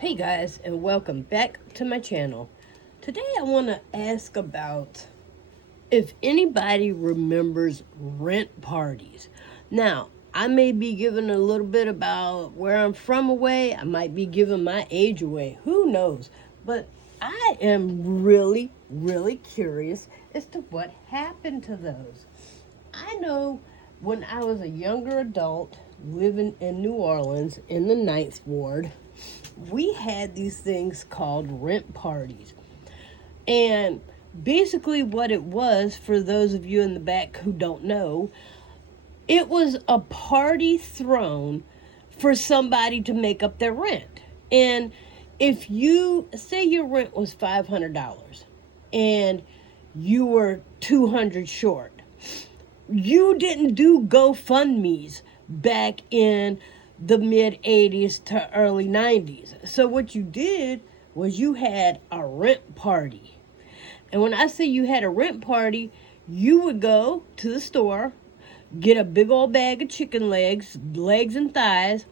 Hey guys, and welcome back to my channel. Today I want to ask about if anybody remembers rent parties. Now, I may be giving a little bit about where I'm from away. I might be giving my age away. Who knows? But I am really curious as to what happened to those. I know when I was a younger adult living in New Orleans in the Ninth Ward, we had these things called rent parties. And basically, what it was, for those of you in the back who don't know, it was a party thrown for somebody to make up their rent. And if you say your rent was $500 and you were 200 short, you didn't do GoFundMe's back in the mid 80s to early 90s. So what you did was you had a rent party. And when I say you had a rent party, you would go to the store, get a big old bag of chicken legs and thighs,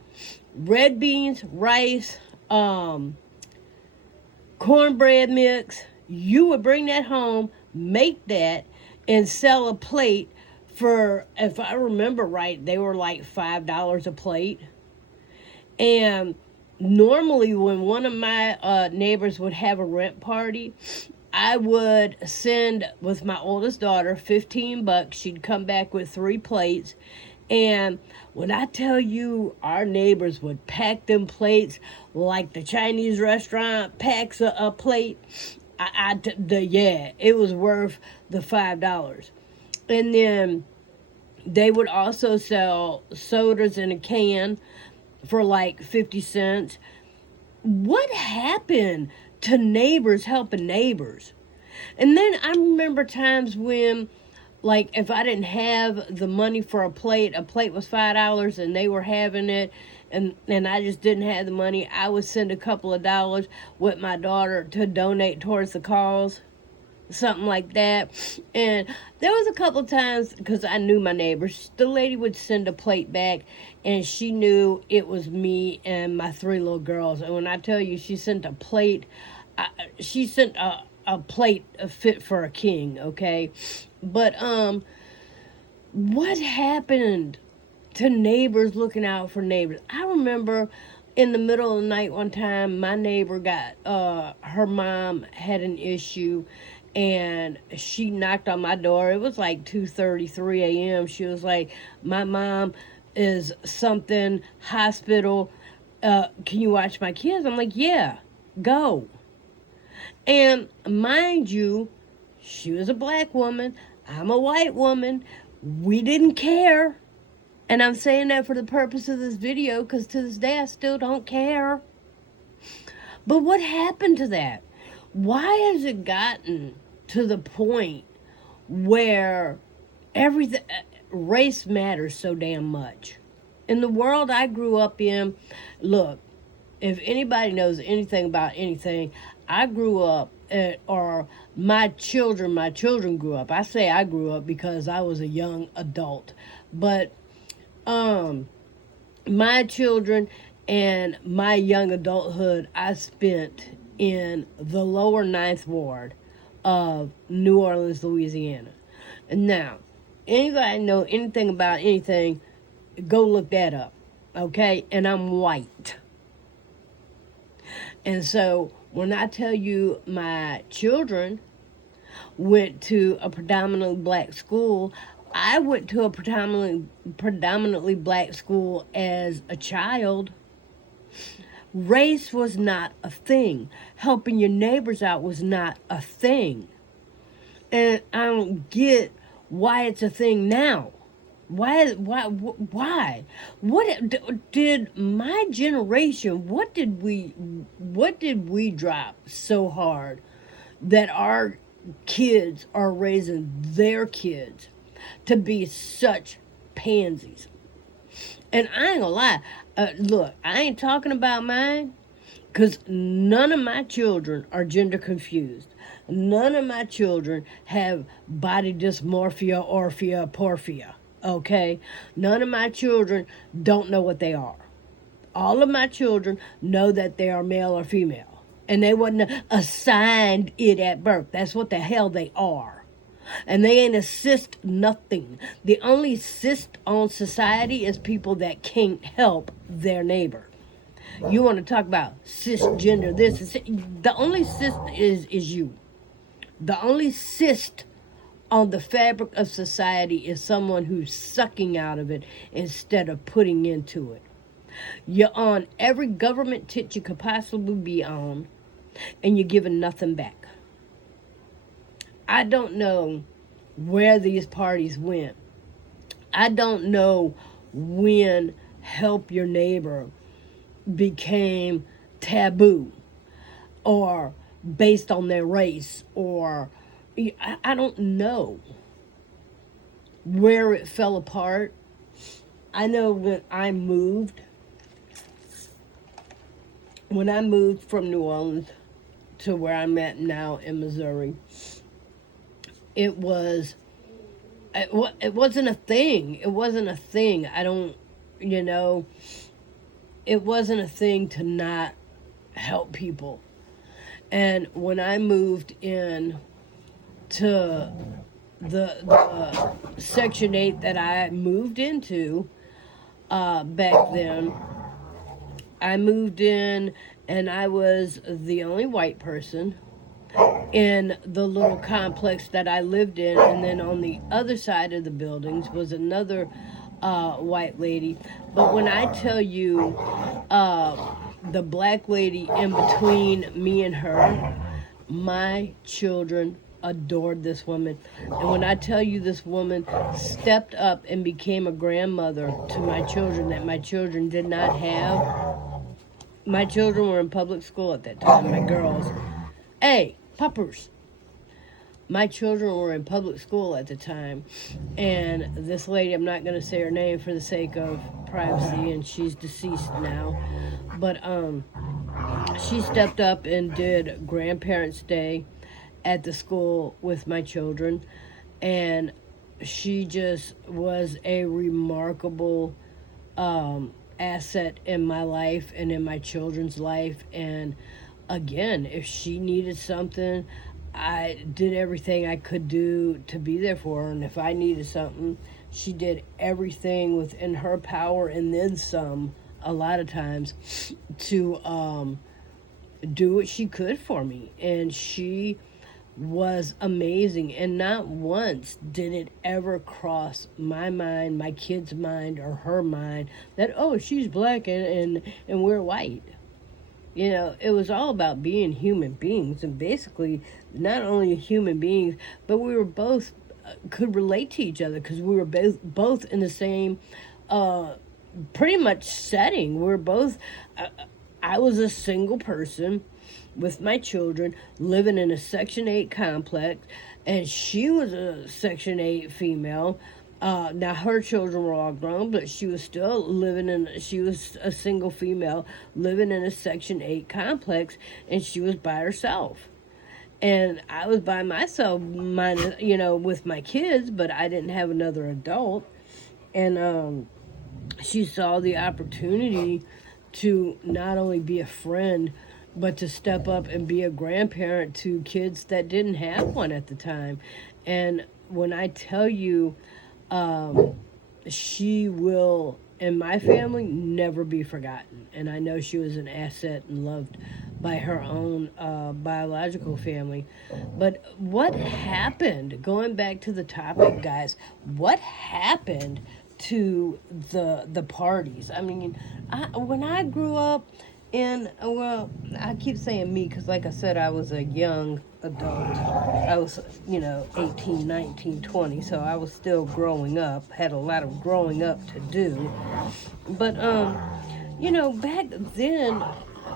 red beans, rice, cornbread mix. You would bring that home, make that, and sell a plate for, if I remember right, they were like $5 a plate. And normally, when one of my neighbors would have a rent party, I would send with my oldest daughter $15. She'd come back with 3 plates. And when I tell you, our neighbors would pack them plates like the Chinese restaurant packs a plate. It was worth the $5. And then they would also sell sodas in a can for like 50 cents. What happened to neighbors helping neighbors? And then I remember times when, like, if I didn't have the money for a plate was $5 and they were having it, and I just didn't have the money, I would send a couple of dollars with my daughter to donate towards the cause, something like that. And there was a couple of times, because I knew my neighbors, the lady would send a plate back and she knew it was me and my 3 little girls. And when I tell you she sent a plate, she sent a plate fit for a king, okay? But what happened to neighbors looking out for neighbors? I remember in the middle of the night one time, my neighbor got her mom had an issue, and she knocked on my door. It was like 2:33 a.m. She was like, my mom is something hospital, can you watch my kids? I'm like, yeah, go. And mind you, she was a black woman, I'm a white woman. We didn't care. And I'm saying that for the purpose of this video, because to this day I still don't care. But what happened to that? Why has it gotten to the point where everything, race matters so damn much? In the world I grew up in, look, if anybody knows anything about anything, I grew up or my children grew up. I say I grew up because I was a young adult. But um my children and my young adulthood I spent in the lower Ninth Ward of New Orleans, Louisiana. And now, anybody know anything about anything, go look that up. Okay? And I'm white. And so when I tell you my children went to a predominantly black school, I went to a predominantly black school as a child. Race was not a thing. Helping your neighbors out was not a thing. And I don't get why it's a thing now. Why? What did my generation, what did we drop so hard that our kids are raising their kids to be such pansies? And I ain't gonna lie, look, I ain't talking about mine, because none of my children are gender confused. None of my children have body dysmorphia, orphia, porphia. Okay? None of my children don't know what they are. All of my children know that they are male or female. And they wasn't assigned it at birth. That's what the hell they are. And they ain't assist nothing. The only assist on society is people that can't help their neighbor. You want to talk about cisgender, this is the only cyst is you. The only cyst on the fabric of society is someone who's sucking out of it instead of putting into it. You're on every government tit you could possibly be on, and you're giving nothing back. I don't know where these parties went. I don't know when help your neighbor became taboo or based on their race, or I don't know where it fell apart. I know when I moved from New Orleans to where I'm at now in Missouri, it wasn't a thing. It wasn't a thing. It wasn't a thing to not help people. And when I moved in to the Section 8 that I moved into back then, I moved in and I was the only white person in the little complex that I lived in. And then on the other side of the buildings was another white lady. But when I tell you the black lady in between me and her, my children adored this woman. And when I tell you this woman stepped up and became a grandmother to my children that my children did not have. My children were in public school at that time, my girls. Hey, puppers. My children were in public school at the time, and this lady, I'm not going to say her name for the sake of privacy, and she's deceased now, but she stepped up and did Grandparents' Day at the school with my children, and she just was a remarkable asset in my life and in my children's life. And again, if she needed something, I did everything I could do to be there for her. And if I needed something, she did everything within her power and then some, a lot of times, to do what she could for me. And she was amazing. And not once did it ever cross my mind, my kid's mind, or her mind that, oh, she's black and we're white. It was all about being human beings, and basically not only human beings, but we were both could relate to each other because we were both in the same pretty much setting. We're both I was a single person with my children living in a Section 8 complex, and she was a Section 8 female. Now her children were all grown, but she was still she was a single female living in a Section 8 complex, and she was by herself. And I was by myself, with my kids, but I didn't have another adult. And she saw the opportunity to not only be a friend, but to step up and be a grandparent to kids that didn't have one at the time. And when I tell you, she will, in my family, never be forgotten. And I know she was an asset and loved by her own biological family. But what happened, going back to the topic, guys, what happened to the parties? I mean, when I grew up, I keep saying me because, like I said, I was a young adult. I was, 18, 19, 20, so I was still growing up, had a lot of growing up to do. But, back then,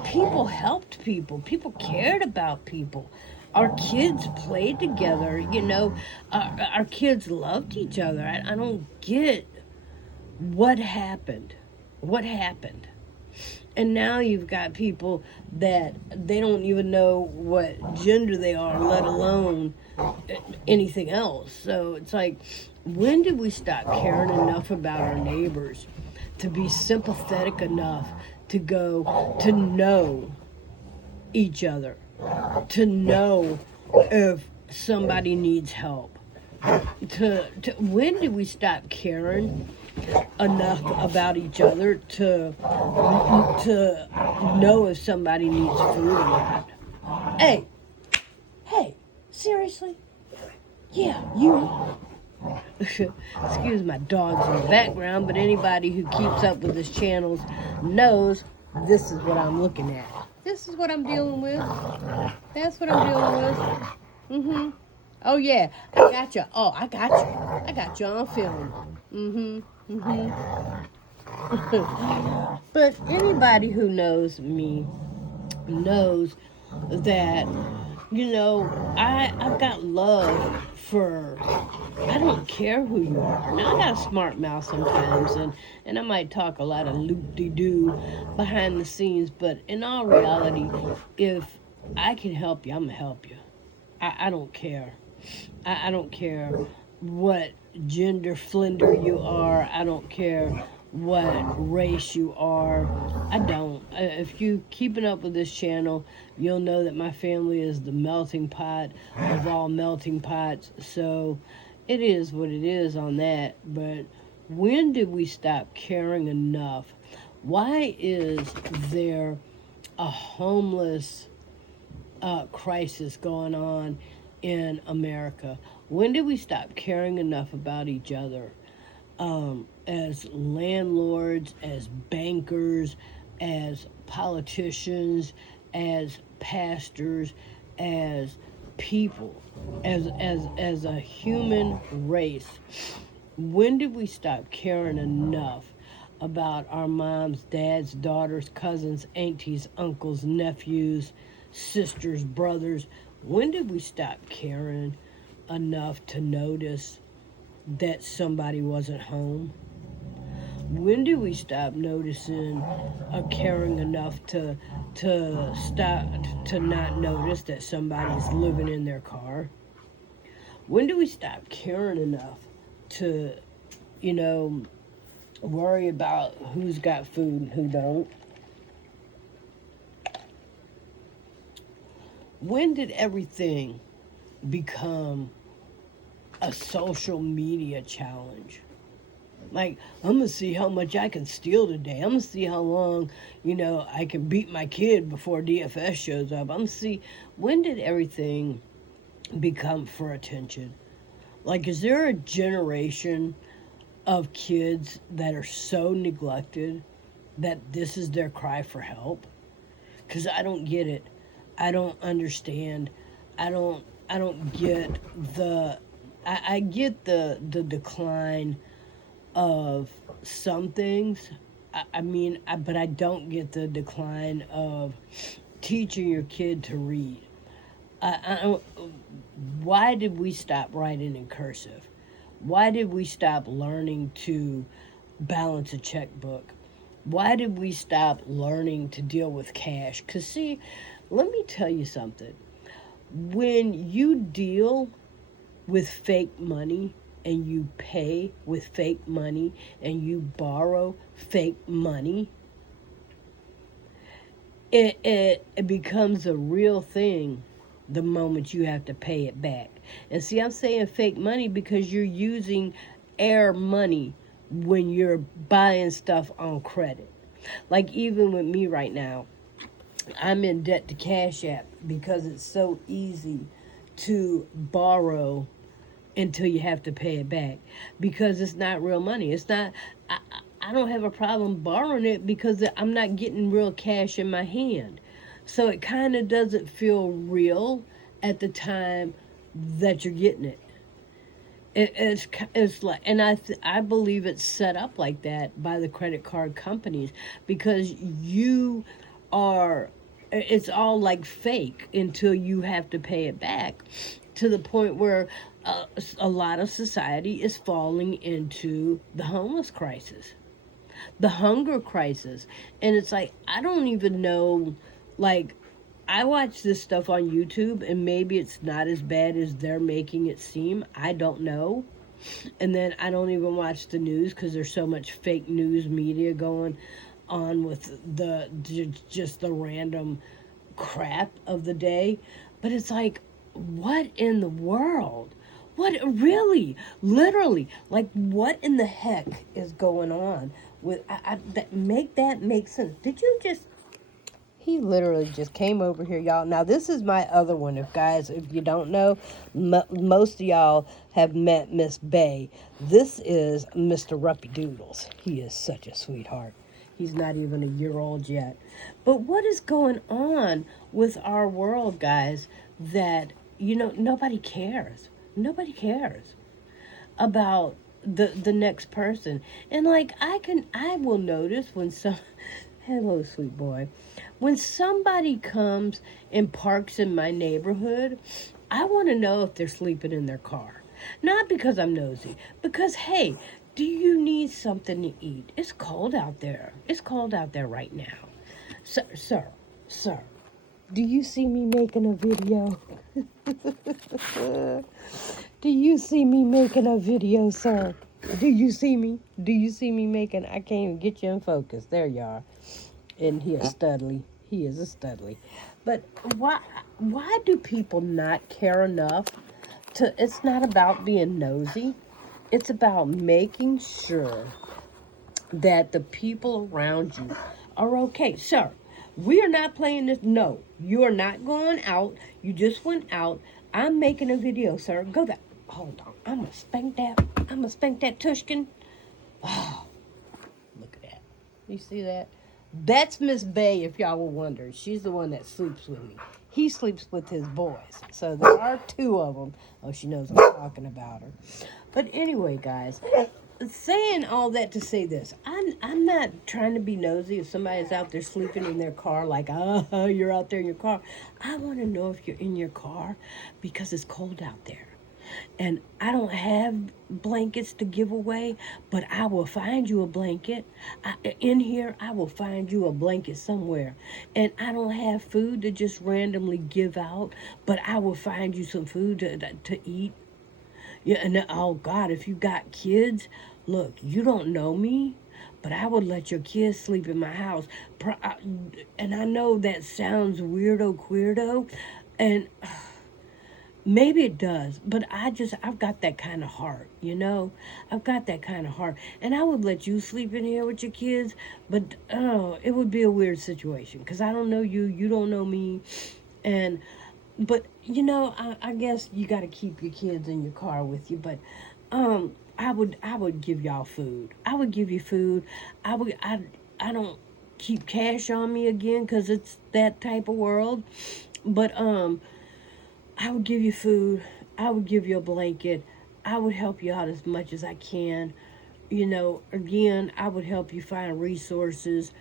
people helped people. People cared about people. Our kids played together, our kids loved each other. I don't get what happened. What happened? And now you've got people that they don't even know what gender they are, let alone anything else. So it's like, when did we stop caring enough about our neighbors to be sympathetic enough to go to know each other, to know if somebody needs help. When do we stop caring enough about each other to know if somebody needs food or not? Hey, hey, seriously? Yeah, you. Excuse my dogs in the background, but anybody who keeps up with this channel knows this is what I'm looking at. This is what I'm dealing with. That's what I'm dealing with. Oh yeah, I got you. Oh, I got you. I got you on film. But anybody who knows me knows that, I've got love for, I don't care who you are. Now, I got a smart mouth sometimes, and I might talk a lot of loop-de-doo behind the scenes, but in all reality, if I can help you, I'm going to help you. I don't care. I don't care what gender flender you are. I don't care what race you are. I don't. If you keeping up with this channel, you'll know that my family is the melting pot of all melting pots. So it is what it is on that. But when did we stop caring enough? Why is there a homeless crisis going on in America? When did we stop caring enough about each other? As landlords, as bankers, as politicians, as pastors, as people, as a human race. When did we stop caring enough about our moms, dads, daughters, cousins, aunties, uncles, nephews, sisters, brothers? When did we stop caring enough to notice that somebody wasn't home? When do we stop noticing caring enough to stop to not notice that somebody's living in their car? When do we stop caring enough to, worry about who's got food and who don't? When did everything become a social media challenge? Like, I'm going to see how much I can steal today. I'm going to see how long, I can beat my kid before DFS shows up. I'm going to see, when did everything become for attention? Like, is there a generation of kids that are so neglected that this is their cry for help? Because I don't get it. I don't understand. I don't get I get the decline of some things. But I don't get the decline of teaching your kid to read. Why did we stop writing in cursive? Why did we stop learning to balance a checkbook? Why did we stop learning to deal with cash? Because, see, let me tell you something. When you deal with fake money, and you pay with fake money, and you borrow fake money, it becomes a real thing the moment you have to pay it back. And see, I'm saying fake money because you're using air money when you're buying stuff on credit. Like, even with me right now, I'm in debt to Cash App because it's so easy to borrow until you have to pay it back, because it's not real money. It's not, I don't have a problem borrowing it because I'm not getting real cash in my hand. So it kind of doesn't feel real at the time that you're getting it. It's like, and I believe it's set up like that by the credit card companies, because it's all like fake until you have to pay it back, to the point where a lot of society is falling into the homeless crisis, the hunger crisis. And it's like, I don't even know, like, I watch this stuff on YouTube, and maybe it's not as bad as they're making it seem. I don't know. And then I don't even watch the news because there's so much fake news media going. on with just the random crap of the day. But it's like, what in the world? What really, literally, like, what in the heck is going on with that make sense? Did you just? He literally just came over here, y'all. Now, this is my other one. If you don't know, most of y'all have met Miss Bay. This is Mr. Ruppy Doodles. He is such a sweetheart. He's not even a year old yet. But what is going on with our world, guys, that, nobody cares. Nobody cares about the next person. And like I will notice when some hello sweet boy, when somebody comes and parks in my neighborhood, I want to know if they're sleeping in their car. Not because I'm nosy, because hey, do you need something to eat? It's cold out there. It's cold out there right now. Sir, do you see me making a video? Do you see me making a video, sir? Do you see me? Do you see me making? I can't even get you in focus. There you are. And he is studly. He is a studly. But why do people not care enough to? It's not about being nosy. It's about making sure that the people around you are okay. Sir, we are not playing this. No, you are not going out. You just went out. I'm making a video, sir. Go that. Hold on. I'm going to spank that. I'm going to spank that Tushkin. Oh, look at that. You see that? That's Miss Bay, if y'all were wondering. She's the one that sleeps with me. He sleeps with his boys. So there are two of them. Oh, she knows I'm talking about her. But anyway, guys, saying all that to say this, I'm not trying to be nosy if somebody's out there sleeping in their car, like, oh, you're out there in your car. I want to know if you're in your car because it's cold out there. And I don't have blankets to give away, but I will find you a blanket. In here, I will find you a blanket somewhere. And I don't have food to just randomly give out, but I will find you some food to eat. Yeah, and oh God, if you got kids, look, you don't know me, but I would let your kids sleep in my house. And I know that sounds weirdo, and maybe it does, but I've got that kind of heart, I've got that kind of heart. And I would let you sleep in here with your kids, but it would be a weird situation because I don't know you, you don't know me. But I guess you got to keep your kids in your car with you. But I would give y'all food. I would give you food. I don't keep cash on me again because it's that type of world. But I would give you food. I would give you a blanket. I would help you out as much as I can. Again, I would help you find resources.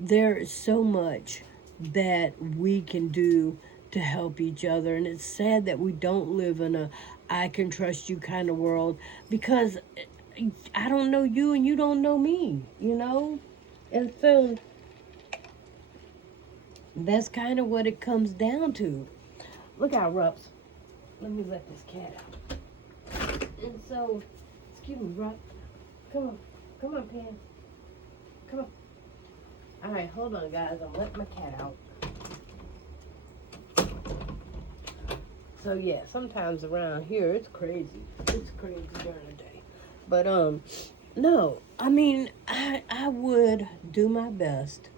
There is so much that we can do to help each other. And it's sad that we don't live in a I can trust you kind of world because I don't know you and you don't know me, And so that's kind of what it comes down to. Look out, Rups. Let me let this cat out. And so, excuse me, Rup. Come on, Pam. Come on. All right, hold on, guys. I'm letting my cat out. So yeah, sometimes around here it's crazy. It's crazy during the day. But no, I mean I would do my best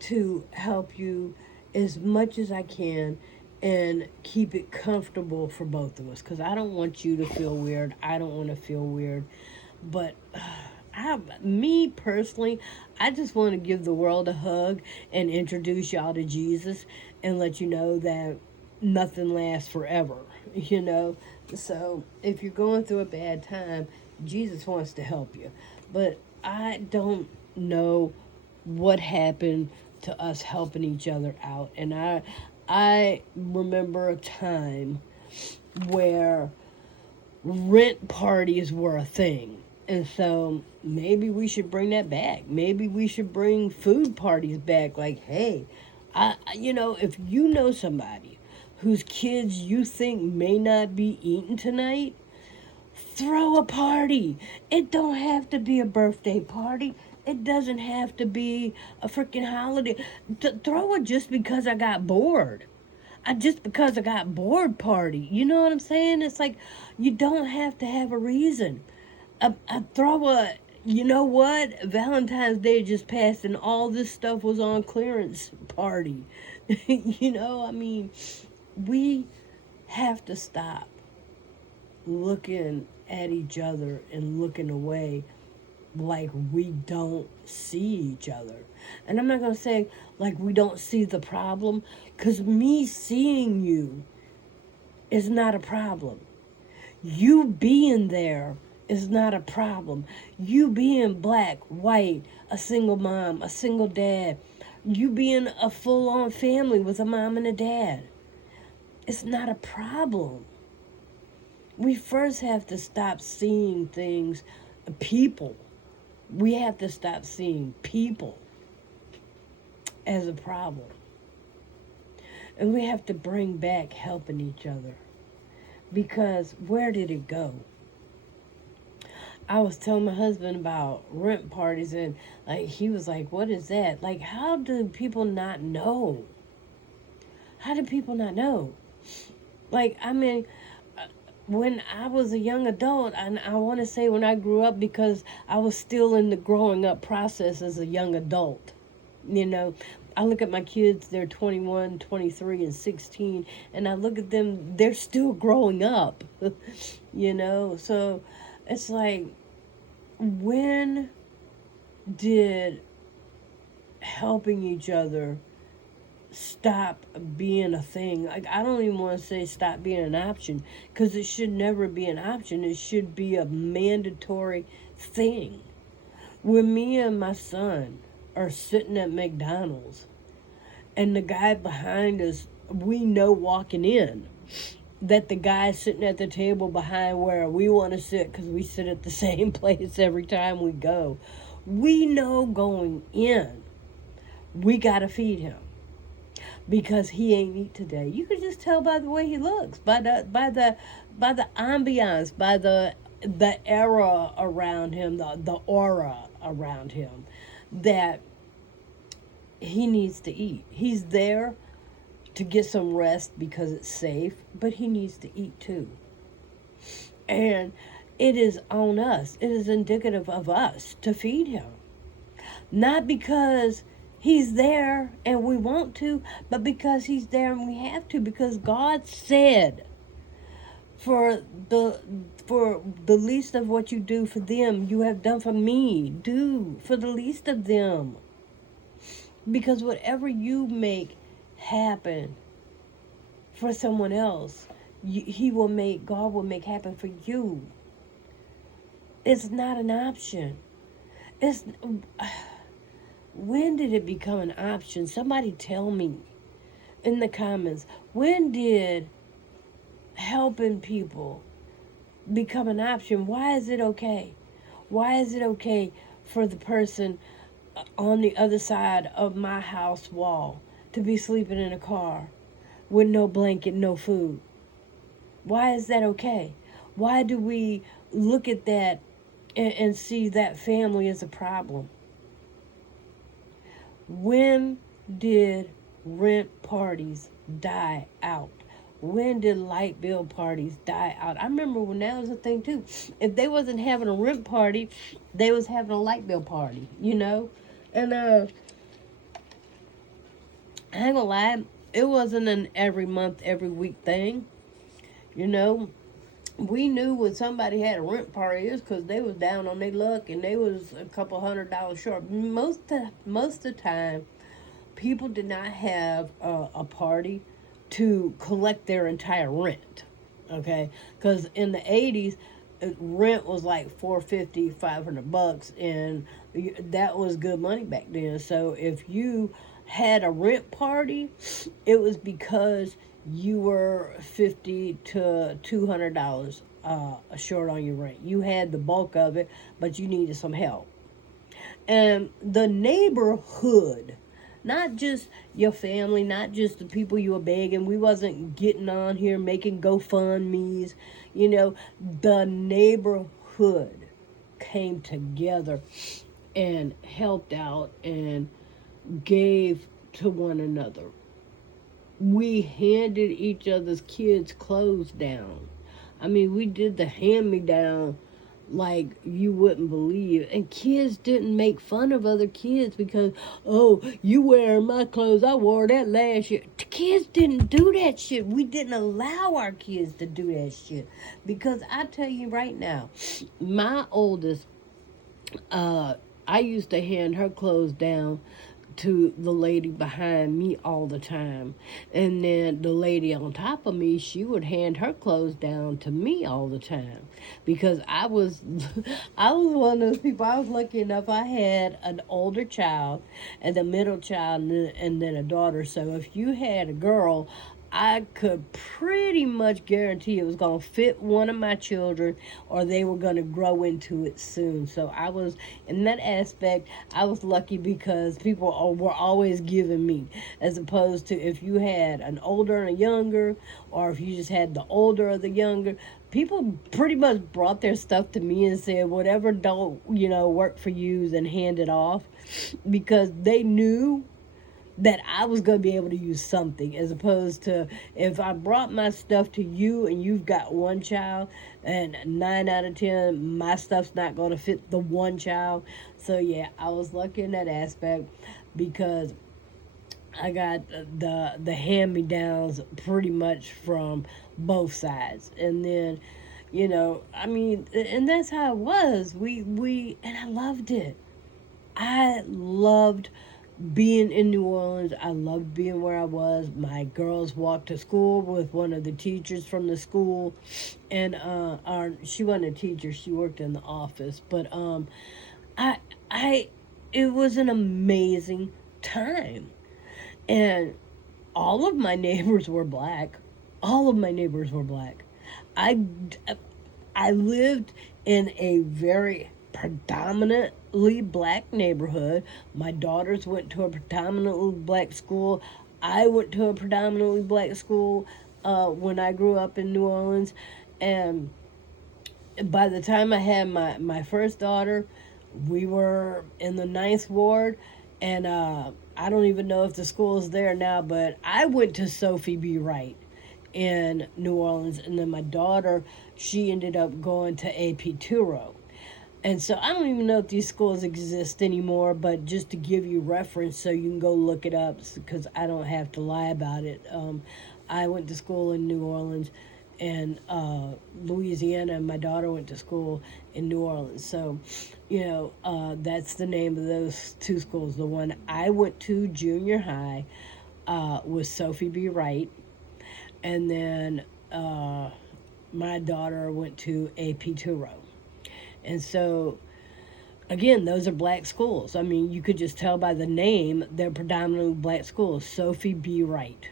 to help you as much as I can and keep it comfortable for both of us because I don't want you to feel weird. I don't want to feel weird. But me personally, I just want to give the world a hug and introduce y'all to Jesus and let you know that nothing lasts forever, So if you're going through a bad time, Jesus wants to help you. But I don't know what happened to us helping each other out. And I remember a time where rent parties were a thing. And so maybe we should bring that back. Maybe we should bring food parties back. Like, hey, if you know somebody whose kids you think may not be eating tonight, throw a party. It don't have to be a birthday party. It doesn't have to be a freaking holiday. Throw it just because I got bored. Just because I got bored party. You know what I'm saying? It's like you don't have to have a reason. I throw a, you know what? Valentine's Day just passed and all this stuff was on clearance party. You know, I mean, we have to stop looking at each other and looking away like we don't see each other. And I'm not going to say like we don't see the problem, because me seeing you is not a problem. You being there is not a problem. You being black, white, a single mom, a single dad, you being a full on family with a mom and a dad, it's not a problem. We first have to stop seeing things, people. We have to stop seeing people as a problem. And we have to bring back helping each other. Because where did it go? I was telling my husband about rent parties, and like he was like, "What is that?" Like, how do people not know? How do people not know? Like, I mean, when I was a young adult, and I want to say when I grew up, because I was still in the growing up process as a young adult. You know, I look at my kids, they're 21, 23, and 16, and I look at them, they're still growing up. You know, so it's like, when did helping each other stop being a thing? Like, I don't even want to say stop being an option, because it should never be an option. It should be a mandatory thing. When me and my son are sitting at McDonald's and the guy behind us, we know walking in that the guy sitting at the table behind where we want to sit, because we sit at the same place every time we go, we know going in we got to feed him, because he ain't eat today. You can just tell by the way he looks, by the ambiance, by the era around him, the aura around him, that he needs to eat. He's there to get some rest because it's safe, but he needs to eat too. And it is on us. It is indicative of us to feed him. Not because he's there and we want to, but because he's there and we have to, because God said, for the least of what you do for them, you have done for me. Do for the least of them. Because whatever you make happen for someone else, God will make happen for you. It's not an option. It's When did it become an option? Somebody tell me in the comments. When did helping people become an option? Why is it okay? Why is it okay for the person on the other side of my house wall to be sleeping in a car with no blanket, no food? Why is that okay? Why do we look at that and see that family as a problem? When did rent parties die out? When did light bill parties die out? I remember when that was a thing too. If they wasn't having a rent party, they was having a light bill party, you know? And I ain't gonna lie, it wasn't an every month, every week thing. You know, we knew when somebody had a rent party, it was because they was down on their luck and they was a couple $100 short. Most of the time, people did not have a party to collect their entire rent. Okay, because in the 80s, rent was like $450, $500, and that was good money back then. So if you had a rent party, it was because you were $50 to $200 short on your rent. You had the bulk of it, but you needed some help. And the neighborhood, not just your family, not just the people you were begging. We wasn't getting on here making GoFundMe's. You know, the neighborhood came together and helped out and gave to one another. We handed each other's kids clothes down. I mean, we did the hand me down like you wouldn't believe. And kids didn't make fun of other kids because, oh, you wearing my clothes, I wore that last year. Kids didn't do that shit. We didn't allow our kids to do that shit. Because I tell you right now, my oldest, uh, I used to hand her clothes down to the lady behind me all the time. And then the lady on top of me, she would hand her clothes down to me all the time. Because I was I was one of those people. I was lucky enough I had an older child and a middle child and then a daughter. So if you had a girl, I could pretty much guarantee it was going to fit one of my children or they were going to grow into it soon. So I was, in that aspect, I was lucky because people were always giving me, as opposed to if you had an older and a younger, or if you just had the older or the younger. People pretty much brought their stuff to me and said, whatever don't, work for you, then hand it off. Because they knew that I was going to be able to use something, as opposed to if I brought my stuff to you and you've got one child, and 9 out of 10 my stuff's not going to fit the one child. So yeah, I was lucky in that aspect because I got the hand me downs pretty much from both sides. And then, I mean, and that's how it was. We and I loved it. I loved being in New Orleans. I loved being where I was. My girls walked to school with one of the teachers from the school, and she wasn't a teacher. She worked in the office, but I I it was an amazing time, and all of my neighbors were black. All of my neighbors were black. I I lived in a very predominantly black neighborhood. My daughters went to a predominantly black school. I went to a predominantly black school when I grew up in New Orleans. And by the time I had my first daughter, we were in the Ninth Ward. And I don't even know if the school is there now, but I went to Sophie B. Wright in New Orleans. And then my daughter, she ended up going to AP Turo. And so I don't even know if these schools exist anymore, but just to give you reference so you can go look it up because I don't have to lie about it. I went to school in New Orleans and Louisiana, and my daughter went to school in New Orleans. So, that's the name of those two schools. The one I went to, junior high, was Sophie B. Wright. And then my daughter went to AP Turo. And so, again, those are black schools. I mean, you could just tell by the name, they're predominantly black schools. Sophie B. Wright.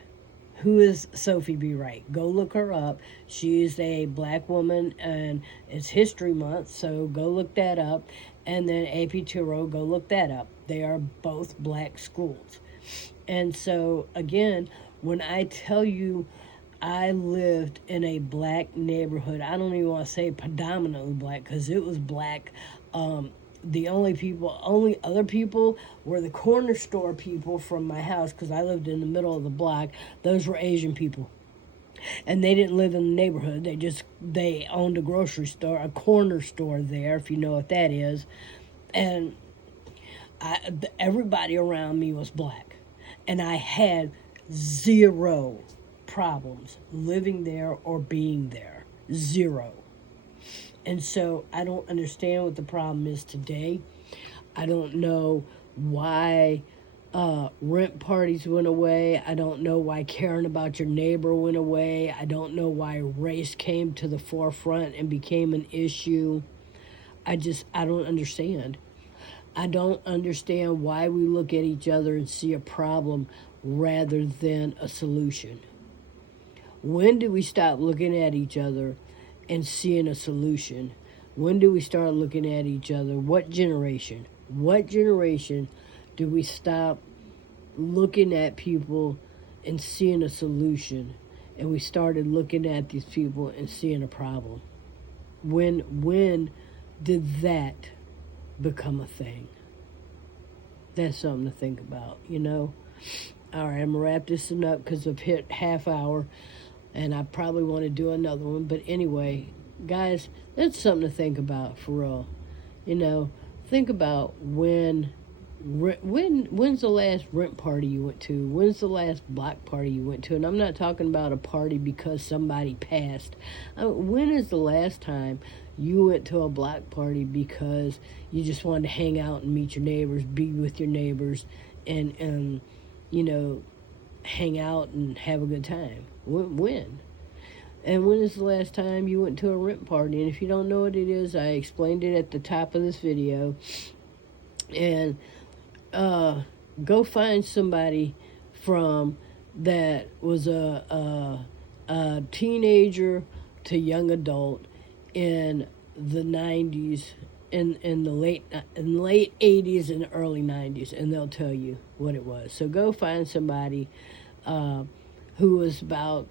Who is Sophie B. Wright? Go look her up. She is a black woman, and it's History Month, so go look that up. And then AP Turo, go look that up. They are both black schools. And so, again, when I tell you I lived in a black neighborhood. I don't even want to say predominantly black because it was black. The only other people were the corner store people from my house because I lived in the middle of the block. Those were Asian people. And they didn't live in the neighborhood. They owned a grocery store, a corner store there, if you know what that is. And everybody around me was black. And I had zero problems living there or being there. Zero. And so I don't understand what the problem is today. I don't know why rent parties went away. I don't know why caring about your neighbor went away. I don't know why race came to the forefront and became an issue. I don't understand. I don't understand why we look at each other and see a problem rather than a solution. When do we stop looking at each other and seeing a solution? When do we start looking at each other? What generation? What generation do we stop looking at people and seeing a solution, and we started looking at these people and seeing a problem? When did that become a thing? That's something to think about, you know. All right, I'm going to wrap this one up because I've hit half hour, and I probably want to do another one. But anyway, guys, that's something to think about for real. You know, think about when's the last rent party you went to? When's the last block party you went to? And I'm not talking about a party because somebody passed. When is the last time you went to a block party because you just wanted to hang out and meet your neighbors, be with your neighbors, and you know, hang out and have a good time? When? And when is the last time you went to a rent party? And if you don't know what it is, I explained it at the top of this video. And go find somebody from that was a teenager to young adult in the 90s, in the late 80s and early 90s, and they'll tell you what it was. So go find somebody who was about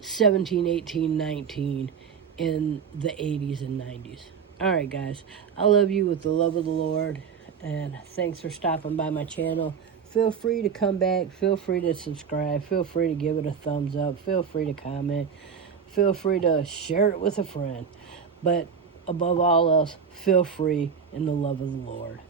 17, 18, 19 in the 80s and 90s. All right, guys, I love you with the love of the Lord, and thanks for stopping by my channel. Feel free to come back. Feel free to subscribe. Feel free to give it a thumbs up. Feel free to comment. Feel free to share it with a friend. But above all else, feel free in the love of the Lord.